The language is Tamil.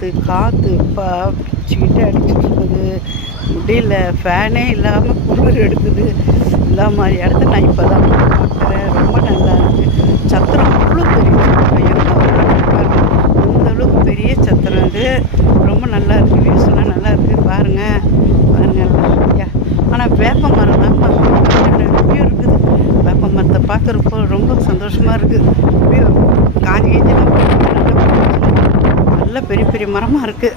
இருக்குது. காற்று பிச்சுக்கிட்டு அடிச்சுட்டு இருக்குது. முடியல, ஃபேனே இல்லாமல் குளிர் எடுக்குது. இந்த மாதிரி இடத்த நான் இப்போ தான் பார்க்குறேன். ரொம்ப நல்லா இருக்குது. சத்திரம் அவ்வளோ பெரிய சத்திரம், எங்கே பாருங்கள் இந்த அளவுக்கு பெரிய சத்திரம் இது. ரொம்ப நல்லா இருக்குது. வியூஸ்லாம் நல்லா இருக்குது. பாருங்கள் பாருங்கள். ஆனால் வேப்ப மரம் தான் நிறைய இருக்குது. வேப்ப மரத்தை பார்க்குறப்போ ரொம்ப சந்தோஷமாக இருக்குது. காஞ்சி கீஞ்சிலாம் நல்ல பெரிய பெரிய மரமாக இருக்குது.